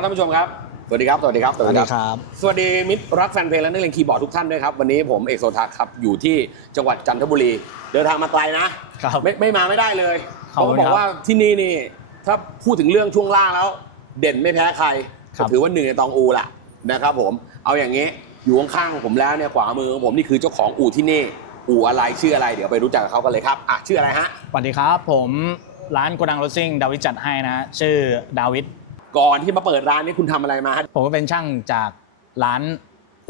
สวัสดีครับท่านผู้ชมครับ สวัสดีครับ สวัสดีครับ สวัสดีครับ สวัสดีมิตรรักแฟนเพลงและนักเล่นคีย์บอร์ดทุกท่านด้วยครับ วันนี้ผมเอกโซทักครับ อยู่ที่จังหวัดจันทบุรี เดินทางมาไกลนะ ครับ ไม่ไม่มาไม่ได้เลยขอบเขาคุณบอกครับว่าที่นี่นี่ ถ้าพูดถึงเรื่องช่วงล่างแล้ว เด่นไม่แพ้ใครครับก็ถือว่าหนึ่งในตองอูล่ะนะครับผม เอาอย่างนี้ อยู่ข้างๆผมแล้วเนี่ยขวามือของผมนี่คือเจ้าของอู่ที่นี่ อู่อะไรชื่ออะไร เดี๋ยวไปรู้จักกับเขากันเลยครับ อะชื่ออะไรฮะ สวัสดีครับ ผมร้านโกดังรถซิ่งดาวิดจัดให้นะ ชื่อดาวิด ก่อนที่มาเปิดร้านนี่คุณทำอะไรมาฮะผมก็เป็นช่างจากร้าน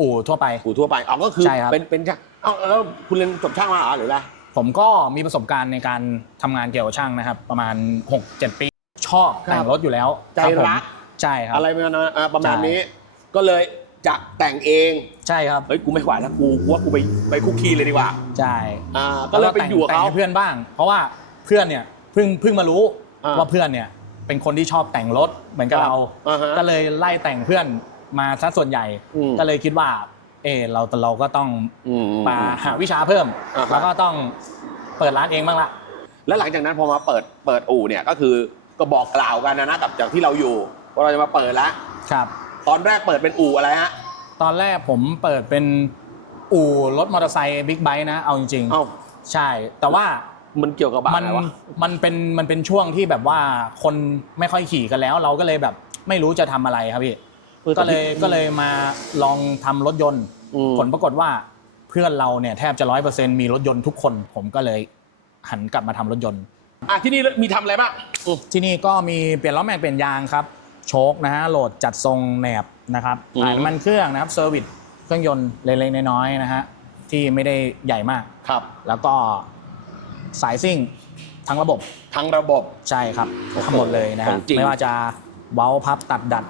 อู่ทั่วไป อู่ทั่วไปอ๋อก็คือใช่ครับ เป็นเป็นช่างเอ้าแล้วคุณเรียนจบช่างมาเหรอหรืออะไรผมก็มีประสบการณ์ในการทำงานเกี่ยวกับช่างนะครับ ประมาณ 6-7 ปี ชอบครับแต่งรถอยู่แล้วใจคบผมรัก ใช่ครับ อะไรประมาณนั้นอะประมาณใช่นี้ ก็เลยจะแต่งเองใช่ครับเฮ้ยกูไม่ไหวแล้วกูกูว่ากูไปไปคุกคีเลยดีกว่าใช่อ่าก็เลยไปแต่งอยู่กับแต่งเขา ให้เพื่อนบ้าง เพราะว่าเพื่อนเนี่ยเพิ่งเพิ่งมารู้อ่า ว่าเพื่อนเนี่ย เป็นคนที่ชอบแต่งรถเหมือนกับครับเรา อ่าฮะก็เลยไล่แต่งเพื่อนมาซะส่วนใหญ่ อืม ก็เลยคิดว่า เออเราเราก็ต้องอืม มาหาวิชาเพิ่ม อ่าฮะ แล้วก็ต้องเปิดร้านเองบ้างละ แล้วหลังจากนั้นพอมาเปิดเปิดอู่เนี่ยก็คือก็บอกกล่าวกันนะนะกับจากที่เราอยู่ว่าเราจะมาเปิดแล้วครับ ตอนแรกเปิดเป็นอู่อะไรฮะตอนแรกผมเปิดเป็นอู่รถมอเตอร์ไซค์บิ๊กไบค์นะ เอาจริง เอ้า ๆ ใช่ แต่ว่า มันเกี่ยวกับบ้ามันอะไรวะมันเป็นมันเป็นช่วงที่แบบว่าคนไม่ค่อยขี่กันแล้ว เราก็เลยแบบไม่รู้จะทำอะไรครับพี่ก็เลยก็เลยมาลองทำรถยนต์ อืม ผลปรากฏว่าเพื่อนเราเนี่ยแทบจะร้อยเปอร์เซ็นต์มีรถยนต์ทุกคน ผมก็เลยหันกลับมาทำรถยนต์ อะที่นี่มีทำอะไรบ้างอืม ที่นี่ก็มีเปลี่ยนล้อแม็กเปลี่ยนยางครับ โชคนะฮะโหลดจัดทรงแหนบนะครับอืม ถ่ายน้ำมันเครื่องนะครับเซอร์วิสเครื่องยนต์เล็กๆน้อยๆนะฮะที่ไม่ได้ใหญ่มาก ครับ แล้วก็ สายซิ่งทั้งระบบทั้งระบบ ใช่ครับโอ้โหทำหมดเลยนะขฮะองจริง ไม่ว่าจะเว้าพับตัดดัด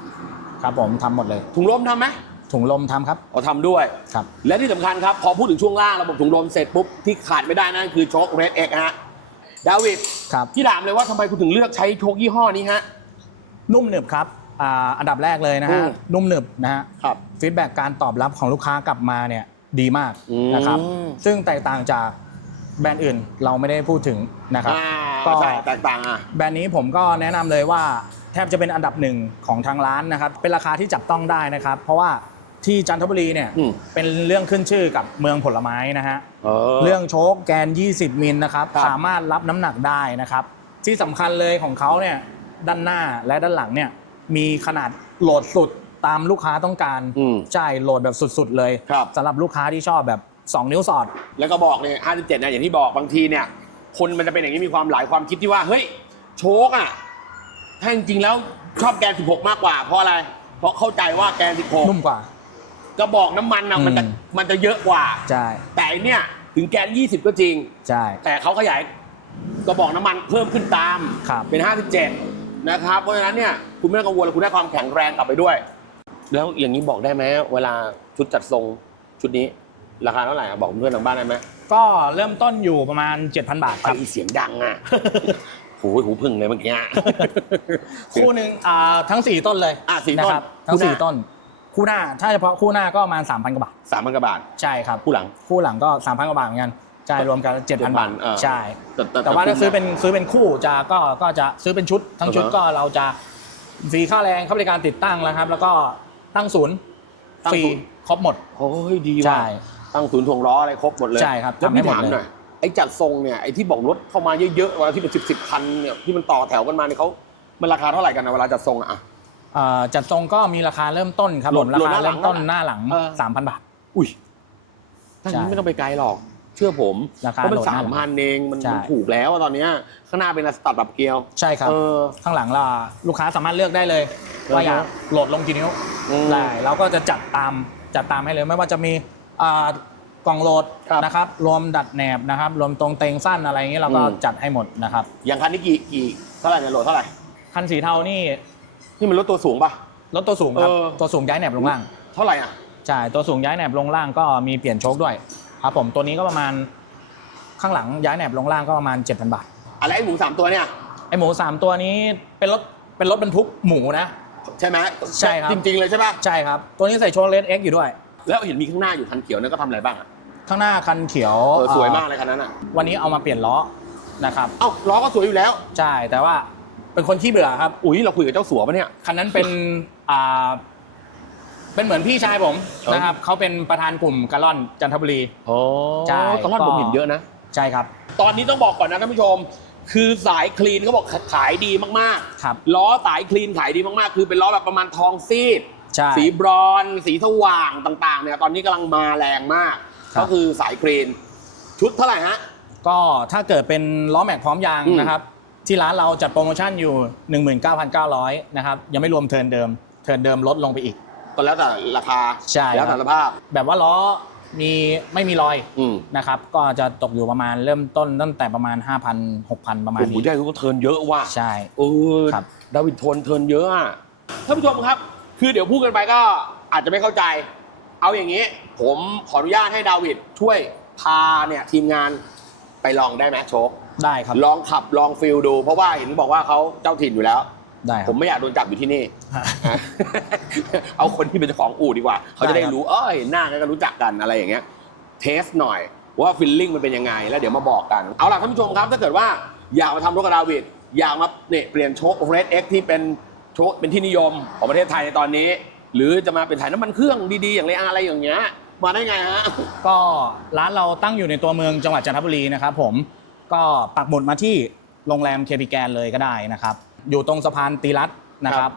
ครับผมทำหมดเลย ถุงลมทำไหมถุงลมทำครับเอาทำด้วย ครับ และที่สำคัญครับ พอพูดถึงช่วงล่างระบบถุงลมเสร็จปุ๊บ ที่ขาดไม่ได้นั่นคือโชคเรดเอ็กฮะดาวิดครับที่ถามเลยว่าทำไมคุณถึงเลือกใช้โชคยี่ห้อนี้ฮะ นุ่มหนึบครับอ่าอันดับแรกเลยนะฮะอืมนุ่มหนึบนะฮะครับ ฟีดแบ็กการตอบรับของลูกค้ากลับมาเนี่ยดีมากอืมนะครับซึ่งแตกต่างจาก แบรนด์อื่นเราไม่ได้พูดถึงนะครับอ่าก็ใช่แตกต่างอะแบรนด์นี้ผมก็แนะนำเลยว่าแทบจะเป็นอันดับหนึ่งของทางร้านนะครับ เป็นราคาที่จับต้องได้นะครับ เพราะว่าที่จันทบุรีเนี่ยอืมเป็นเรื่องขึ้นชื่อกับเมืองผลไม้นะฮะเออเรื่องโชคแกน 20 มิลนะครับครับสามารถรับน้ำหนักได้นะครับ ที่สำคัญเลยของเขาเนี่ยด้านหน้าและด้านหลังเนี่ยมีขนาดโหลดสุดตามลูกค้าต้องการอืมใช่โหลดแบบสุด ๆ เลยครับสำหรับลูกค้าที่ชอบแบบ 2 นิ้วสอด แล้วก็บอกเนี่ย57นะอย่างที่บอกบางทีเนี่ย คนมันจะเป็นอย่างนี้มีความหลายความคิดที่ว่าเฮ้ยโชคอะถ้าจริงๆแล้วชอบแกน 16 มากกว่า เพราะอะไร เพราะเข้าใจว่าแกนนุ่มกว่า16กระบอกน้ำมันนะมันจะอืม มันจะเยอะกว่า ใช่แต่อันเนี่ยถึงแกน 20 ก็จริง ใช่ แต่เขาขยายกระบอกน้ำมันเพิ่มขึ้นตามครับ เป็น 57 นะครับ เพราะฉะนั้นเนี่ยคุณไม่ต้องกังวลเลยคุณได้ความแข็งแรงกลับไปด้วย แล้วอย่างนี้บอกได้ไหมเวลาชุดจัดทรงชุดนี้ ราคาเท่าไหร่อะบอกเพื่อนทางบ้านได้ไหมก็เริ่มต้นอยู่ประมาณ 7,000 บาทคครัรับบเสียงดังอะโหยหูพึ่งเลยเมื่อกี้ คู่หนึ่งอ่าทั้ง 4 ต้นเลยอะสี่ต้นนะครับทั้ง คู่หน้า 4 ต้น คู่หน้าถ้าเฉพาะคู่หน้าก็ประมาณ 3,000 กว่าบาท สามพันกว่าบาทใช่ครับ คู่หลัง คู่หลังก็ 3,000 กว่าบาทเหมือนกันใช่รวมกัน7,000 บาทเออ ใช่ แต่แต่แต่ว่าถ้าคุ้มซื้อเป็นซื้อเป็นคู่จะก็ก็จะซื้อเป็นชุด ทั้งชุดอ่าฮะก็เราจะฟรีค่าแรงค่าบริการติดตั้งแล้วครับ แล้วก็ตั้งศูนย์ตั้งฟรีศูนย์ ครบหมด โอ้ยดีใช่ว่ะ ตั้งศูนย์ถ่วงล้ออะไรครบหมดเลยใช่ครับแล้วทำให้พี่หมดถามเลยหน่อยไอ้จัดทรงเนี่ยไอ้ที่บอกรถเข้ามาเยอะๆเวลาที่เป็นสิบสิบคันเนี่ยที่มันต่อแถวกันมาเนี่ยเขามันราคาเท่าไหร่กันนะเวลาจัดทรงอะ เอ่อจัดทรงก็มีราคาเริ่มต้นครับโหลผดมราโหลดคาหน้าหลัเริ่งมต้นหน้าหลังเออ3,000บาท อุ้ยถ้าอย่างนี้ใช่ไม่ต้องไปไกลหรอก เชื่อผมราคาเพราะมันโหลดหสาน้ามหลังพันเองมันใช่ มันถูกแล้วอะตอนเนี้ยข้างหน้าเป็นสตัดแบบเกลียวใช่ครับ เออ ข้างหลังเราลูกค้าสามารถเลือกได้เลยว่าอยากโหลดลงกี่นิ้วอืม ได้เราก็จะจัดตามจัดตามให้เลยไม่ว่าจะมีอ่า กล่องโหลดครับนะครับ รวมดัดแหนบนะครับ รวมตรงเตงสั้นอะไรอย่างนี้เราก็อืม จัดให้หมดนะครับ อย่างคันนี้กี่กี่เท่าไหร่เนี่ยโหลดเท่าไหร่ คันสีเทานี่นี่มันรถตัวสูงปะรถตัวสูงครับ เออ ตัวสูงย้ายแหนบลงล่าง เท่าไหร่อะ ใช่ ตัวสูงย้ายแหนบลงล่างก็มีเปลี่ยนโชคด้วย ครับผมตัวนี้ก็ประมาณข้างหลังย้ายแหนบลงล่างก็ประมาณ 7,000 บาท อะไรไอ้หมูสามตัวเนี่ย ไอหมูสามตัวนี้เป็นรถเป็นรถบรรทุกหมูนะ ใช่ไหมใช่ครับ จริง ๆ เลยใช่ปะใช่ครับ ตัวนี้ใส่โชว์เลสเอ็กอยู่ด้วย แล้วเห็นมีข้างหน้าอยู่คันเขียวนั่นก็ทำอะไรบ้างอะข้างหน้าคันเขียวเออสวยมากเอ่เลยคันนั้นอะอวันนี้เอามาเปลี่ยนล้อนะครับ เอ้าล้อก็สวยอยู่แล้ว ใช่แต่ว่าเป็นคนขี้เบื่อครับอุ้ยเราคุยกับเจ้าสัวปะเนี่ย คันนั้นเป็นอ่าเป็นเหมือนพี่ชายผมเออนะครับเขาเป็นประธานกลุ่มกาล่อนจันทบุรีอ๋อใช่ตลอดก็ ผมเห็นเยอะนะ ใช่ครับตอนนี้ต้องบอกก่อนนะท่านผู้ชม คือสายคลีนเขาบอกขายดีมากครับ ๆ ล้อสายคลีนขายดีมากๆ คือเป็นล้อแบบประมาณทองซีด ใช่สีบรอนซ์สีสว่างต่างๆเนี่ยตอนนี้กำลังมาแรงมาก ครับ ก็คือสายคลีน ชุดเท่าไหร่ฮะ ก็ถ้าเกิดเป็นล้อแม็กพร้อมยางอืม นะครับที่ร้านเราจัดโปรโมชั่นอยู่ 19,900นะครับยังไม่รวมเทิร์นเดิม เทิร์นเดิมลดลงไปอีก ก็แล้วแต่ราคาใช่ แล้วครัแต่บสภาพ แบบว่าล้อมีไม่มีรอยอืมนะครับก็จะตกอยู่ประมาณเริ่มต้นตั้งแต่ประมาณ 5,000 6,000 ประมาณโอ้โหนี้ใช่ก็เทิร์นเยอะว่ะ ใช่ เออครับ ดาวิดโทนเทิร์นเยอะอะท่านผู้ชมครับ คือเดี๋ยวพูดกันไปก็อาจจะไม่เข้าใจ เอาอย่างนี้ ผมขออนุญาตให้ดาวิดช่วยพาเนี่ยทีมงานไปลองได้ไหมโชคได้ครับ ลองขับลองฟิลดู เพราะว่าเห็นบอกว่าเขาเจ้าถิ่นอยู่แล้ว ได้คผรับ มไม่อยากโดนจับอยู่ที่นี่ฮะเอาคนที่เป็นเจ้าของอู่ดีกว่า เขาจะได้ได้ครับ รู้เออเห็นหน้ากันก็รู้จักกันอะไรอย่างเงี้ย เทสหน่อยว่าฟิลลิ่งมันเป็นยังไง แล้วเดี๋ยวมาบอกกัน เอาล่ะท่านผู้ชมครับ ถ้าเกิดว่าอยากมาทำรถกับดาวิดอยากมาเนี่ยเปลี่ยนโชค Red X ที่เป็น โชคเป็นที่นิยมของประเทศไทยในตอนนี้ หรือจะมาเป็นถ่ายน้ำมันเครื่องดีๆ อย่างไรอะไรอย่างเงี้ยมาได้ไงฮะ ก็ร้านเราตั้งอยู่ในตัวเมืองจังหวัดจันทบุรีนะครับผมก็ปักหมุดมาที่โรงแรมเคปิแกนเลยก็ได้นะครับ อยู่ตรงสะพานตีรัตน์นะครับ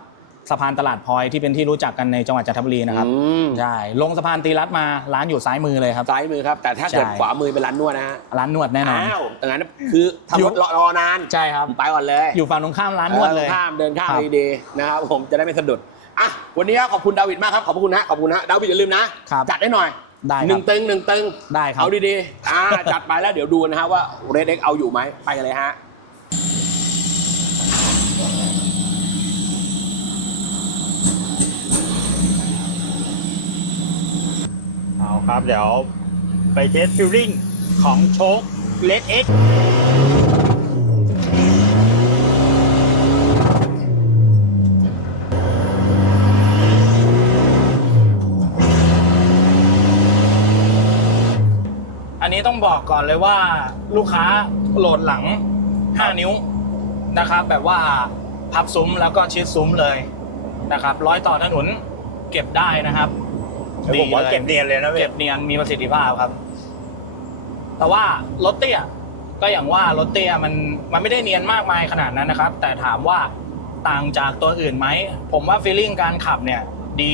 สะพานตลาดพลอยที่เป็นที่รู้จักกันในจังหวัดจันทบุรีนะครับอืมใช่ลงสะพานตีรัตน์มาร้านอยู่ซ้ายมือเลยครับ ซ้ายมือครับ แต่ถ้าเกิดใช่ ขวามือเป็นร้านนวดนะฮะร้านนวดแน่นอน อ้าวดังนั้นคือทำรถรอรอนานใช่ครับ ไปก่อนเลยอยู่ฝั่งตรงข้ามร้านนวดเลย ดิข้ามเดินข้ามครับ ดีๆนะครับผมจะได้ไม่สะดุดอะวันนี้ขอบคุณดาวิดมากครับขอบคุณนะขอบคุณนะดาวิดอย่าลืมนะครับจัดให้หน่อยได้ครับหนึ่งตึงหนึ่งตึง ได้ครับ เอาดีๆอ่า จัดไปแล้วเดี๋ยวดูนะฮะว่าเรดเอ็กเอาอยู่ไหมไปกันเลยฮะ เอา ครับ เดี๋ยวไปเทสฟิลลิ่งของโชคเลดเอ็กอันนี้ต้องบอกก่อนเลยว่าลูกค้าโหลดหลัง 5 นิ้วนะครับ แบบว่าพับซุ้มแล้วก็ชิดซุ้มเลยนะครับร้อยต่อถนนเก็บได้นะครับ ผมว่าลยเก็บเนียนเลยนะเว้ยเก็บเนียนมีประสิทธิภาพครับ แต่ว่ารถเตี้ยก็อย่างว่ารถเตี้ยมันมันไม่ได้เนียนมากมายขนาดนั้นนะครับ แต่ถามว่าต่างจากตัวอื่นไหมผมว่าฟีลลิ่งการขับเนี่ย ดี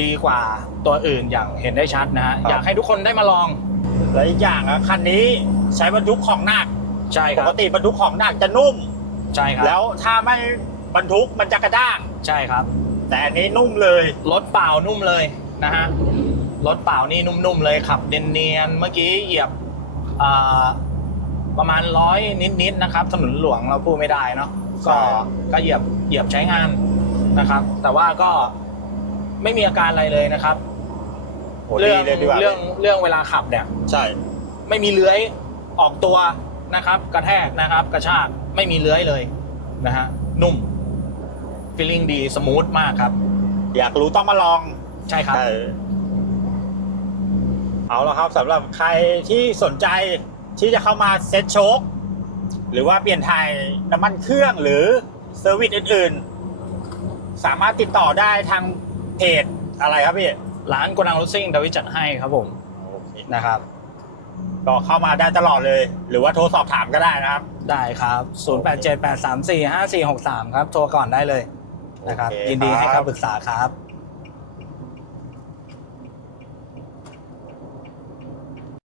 ดีกว่าตัวอื่นอย่างเห็นได้ชัดนะฮะอยากให้ทุกคนได้มาลองแล้วอีกอย่างอะคันนี้ใช้บรรทุกของหนักใช่คปรับกติบรรทุกของหนักจะนุ่ม ใช่ครับแล้วถ้าไม่บรรทุกมันจะกระด้าง ใช่ครับแต่อันนี้นุ่มเลย รถเปล่านุ่มเลย นะฮะ รถเปล่านี่นุ่มๆเลยขับเนียนๆเมื่อกี้เหยียบอ่าประมาณร้อยนิดๆนะครับถนนหลวงเราพูดไม่ได้เนาะใช่ก็ก็เหยียบเหยียบใช้งานนะครับ แต่ว่าก็ไม่มีอาการอะไรเลยนะครับโหดีเลยดีกว่าเรื่องเรื่องเวลาขับเนี่ย ใช่ ไม่มีเลื้อยออกตัวนะครับ กระแทกนะครับ กระชากไม่มีเลื้อยเลยนะฮะนุ่มฟีลลิ่งดีสมูทมากครับ อยากรู้ต้องมาลอง ใช่ครับ เออเอาละครับสำหรับใครที่สนใจที่จะเข้ามาเซ็ตโชคหรือว่าเปลี่ยนถ่ายน้ำมันเครื่องหรือเซอร์วิสอื่นๆ สามารถติดต่อได้ทางเพจอะไรครับพี่ร้านโกดังรถซิ่งดาวิดจัดให้ครับผมนะครับ ก็เข้ามาได้ตลอดเลย หรือว่าโทรสอบถามก็ได้นะครับ ได้ครับ 0878345463 ครับ โทรก่อนได้เลยนะครับ โอเคยินดีให้ครับคำปรึกษาครับ